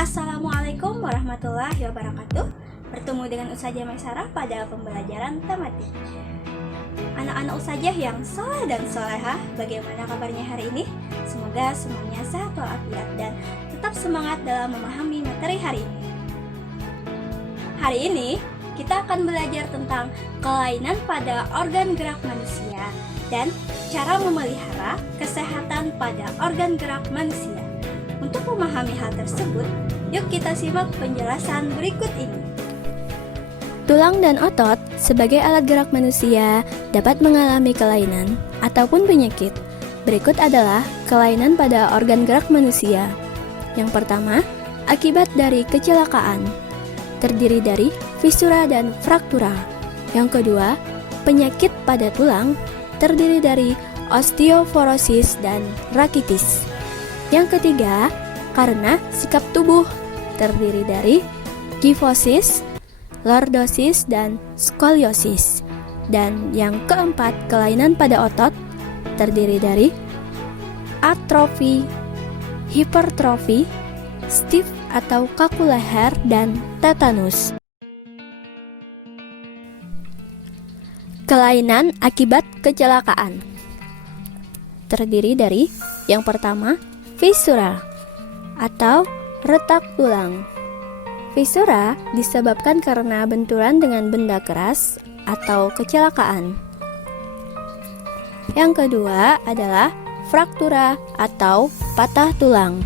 Assalamualaikum warahmatullahi wabarakatuh. Bertemu dengan Ustazah Maisarah pada pembelajaran tematik. Anak-anak Ustazah yang soleh dan solehah, bagaimana kabarnya hari ini? Semoga semuanya sehat walafiat dan tetap semangat dalam memahami materi hari ini. Hari ini kita akan belajar tentang kelainan pada organ gerak manusia dan cara memelihara kesehatan pada organ gerak manusia. Untuk memahami hal tersebut, yuk kita simak penjelasan berikut ini. Tulang dan otot sebagai alat gerak manusia dapat mengalami kelainan ataupun penyakit. Berikut adalah kelainan pada organ gerak manusia. Yang pertama, akibat dari kecelakaan, terdiri dari fisura dan fraktura. Yang kedua, penyakit pada tulang, terdiri dari osteoporosis dan rakitis. Yang ketiga, karena sikap tubuh, terdiri dari kifosis, lordosis, dan skoliosis. Dan yang keempat, kelainan pada otot, terdiri dari atrofi, hipertrofi, stiff atau kaku leher, dan tetanus. Kelainan akibat kecelakaan terdiri dari yang pertama, fisura atau retak tulang. Fisura disebabkan karena benturan dengan benda keras atau kecelakaan. Yang kedua adalah fraktura atau patah tulang.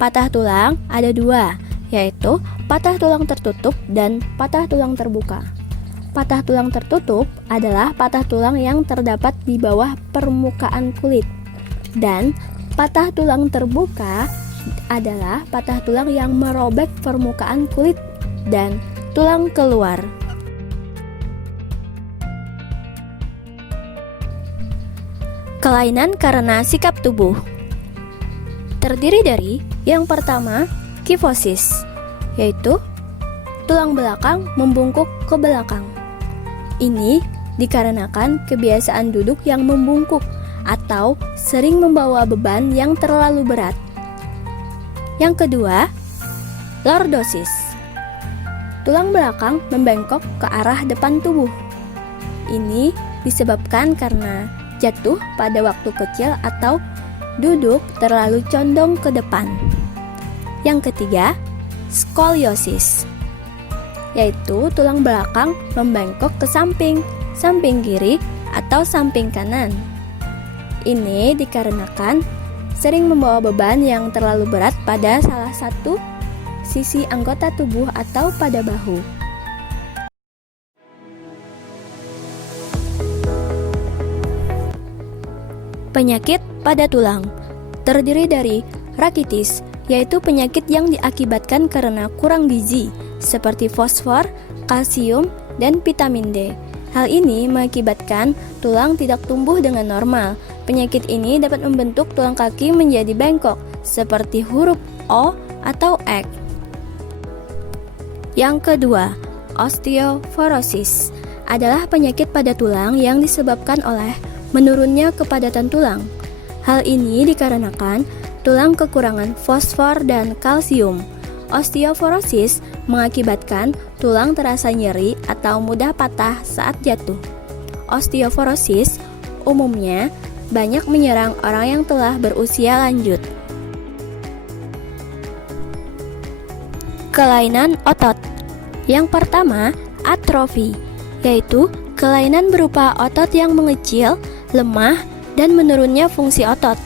Patah tulang ada dua, yaitu patah tulang tertutup dan patah tulang terbuka. Patah tulang tertutup adalah patah tulang yang terdapat di bawah permukaan kulit, dan patah tulang terbuka adalah patah tulang yang merobek permukaan kulit dan tulang keluar. Kelainan karena sikap tubuh terdiri dari yang pertama, kifosis, yaitu tulang belakang membungkuk ke belakang. Ini dikarenakan kebiasaan duduk yang membungkuk atau sering membawa beban yang terlalu berat. Yang kedua, lordosis. Tulang belakang membengkok ke arah depan tubuh. Ini disebabkan karena jatuh pada waktu kecil atau duduk terlalu condong ke depan. Yang ketiga, skoliosis, yaitu tulang belakang membengkok ke samping kiri atau samping kanan. Ini dikarenakan sering membawa beban yang terlalu berat pada salah satu sisi anggota tubuh atau pada bahu. Penyakit pada tulang terdiri dari rakitis, yaitu penyakit yang diakibatkan karena kurang gizi seperti fosfor, kalsium, dan vitamin D. Hal ini mengakibatkan tulang tidak tumbuh dengan normal. Penyakit ini dapat membentuk tulang kaki menjadi bengkok, seperti huruf O atau X. Yang kedua, osteoporosis adalah penyakit pada tulang yang disebabkan oleh menurunnya kepadatan tulang. Hal ini dikarenakan tulang kekurangan fosfor dan kalsium. Osteoporosis mengakibatkan tulang terasa nyeri atau mudah patah saat jatuh. Osteoporosis umumnya banyak menyerang orang yang telah berusia lanjut. Kelainan otot. Yang pertama, atrofi, yaitu kelainan berupa otot yang mengecil, lemah, dan menurunnya fungsi otot.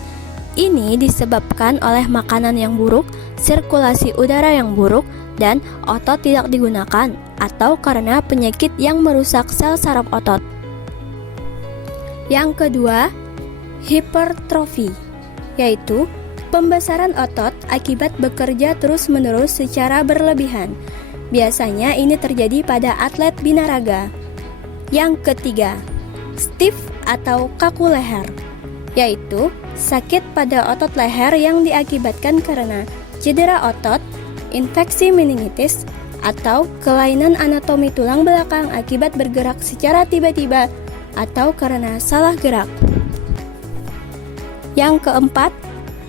Ini disebabkan oleh makanan yang buruk, sirkulasi udara yang buruk, dan otot tidak digunakan, atau karena penyakit yang merusak sel saraf otot. Yang kedua, hipertrofi, yaitu pembesaran otot akibat bekerja terus-menerus secara berlebihan. Biasanya ini terjadi pada atlet binaraga. Yang ketiga, stiff atau kaku leher, yaitu sakit pada otot leher yang diakibatkan karena cedera otot, infeksi meningitis, atau kelainan anatomi tulang belakang akibat bergerak secara tiba-tiba atau karena salah gerak. Yang keempat,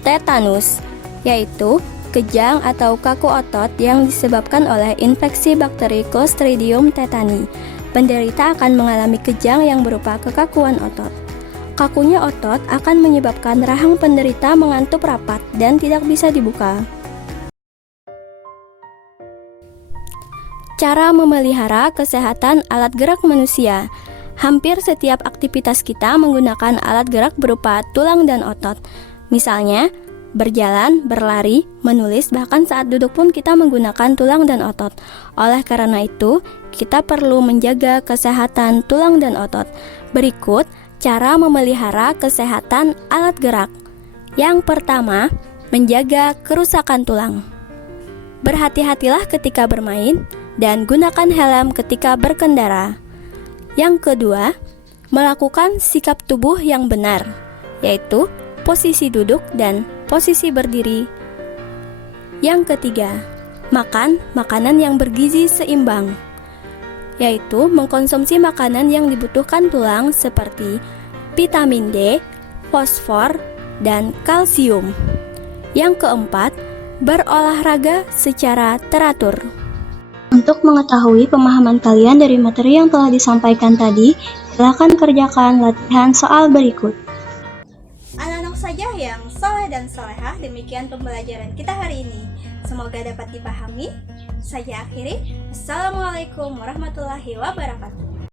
tetanus, yaitu kejang atau kaku otot yang disebabkan oleh infeksi bakteri Clostridium tetani. Penderita akan mengalami kejang yang berupa kekakuan otot. Kakunya otot akan menyebabkan rahang penderita mengantuk rapat dan tidak bisa dibuka. Cara memelihara kesehatan alat gerak manusia. Hampir setiap aktivitas kita menggunakan alat gerak berupa tulang dan otot. Misalnya, berjalan, berlari, menulis, bahkan saat duduk pun kita menggunakan tulang dan otot. Oleh karena itu, kita perlu menjaga kesehatan tulang dan otot. Berikut cara memelihara kesehatan alat gerak. Yang pertama, menjaga kerusakan tulang. Berhati-hatilah ketika bermain dan gunakan helm ketika berkendara. Yang kedua, melakukan sikap tubuh yang benar, yaitu posisi duduk dan posisi berdiri. Yang ketiga, makan makanan yang bergizi seimbang, yaitu mengkonsumsi makanan yang dibutuhkan tulang seperti vitamin D, fosfor, dan kalsium. Yang keempat, berolahraga secara teratur. Untuk mengetahui pemahaman kalian dari materi yang telah disampaikan tadi, silakan kerjakan latihan soal berikut. Anak-anak saja yang soleh dan solehah, demikian pembelajaran kita hari ini. Semoga dapat dipahami. Saya akhiri. Assalamualaikum warahmatullahi wabarakatuh.